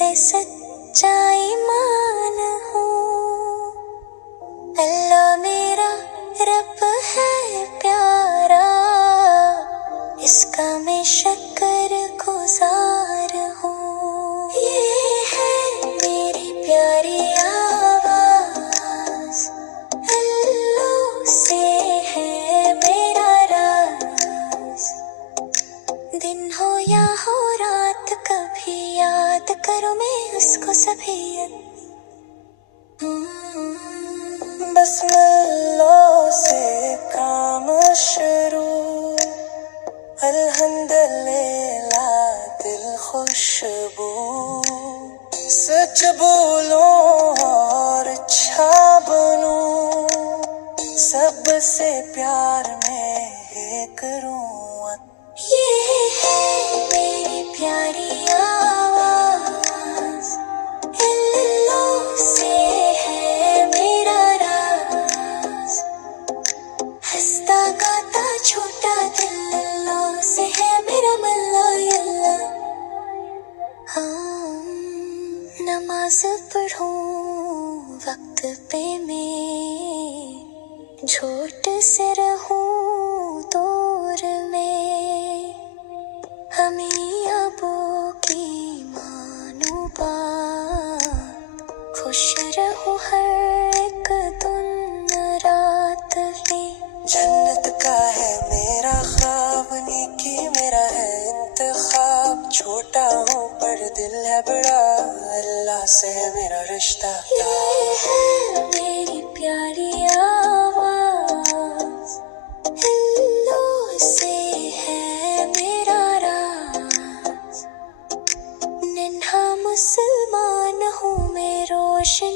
से सच्चा ईमान हूँ। अल्लाह मेरा रब है प्यारा, इसका मैं शुक्र गुजार हूँ। ये है मेरी प्यारी आवाज़, अल्लाह से है मेरा राज। दिन हो या हो रात, कभी याद करो मैं उसको सभी। बिस्मिल्लाह से काम शुरू, अल्हम्दुलिल्लाह दिल खुशबू। सच बोलो और अच्छा बनूं, सबसे प्यार में है करूं। ये है मेरी प्यारी आवाज़, अल्लाह से है मेरा राज। हंसता गाता छोटा दिल, अल्लाह से है मेरा मल्ला अल्लाह। हाँ, नमाज पढ़ूं वक्त पे मैं, झूठ से रहूं दूर में। हमें अबू की मानू बात, खुश रहूं हर एक दिन रात में। जन्नत का है मेरा ख्वाब, नेकी मेरा है इंतखाब। छोटा हूँ पर दिल है बड़ा, अल्लाह से है मेरा रिश्ता। ये है मेरी प्यारी आवाज़, अल्लाह से है मेरा राज। नन्हा मुसलमान हूँ मैं, रोशन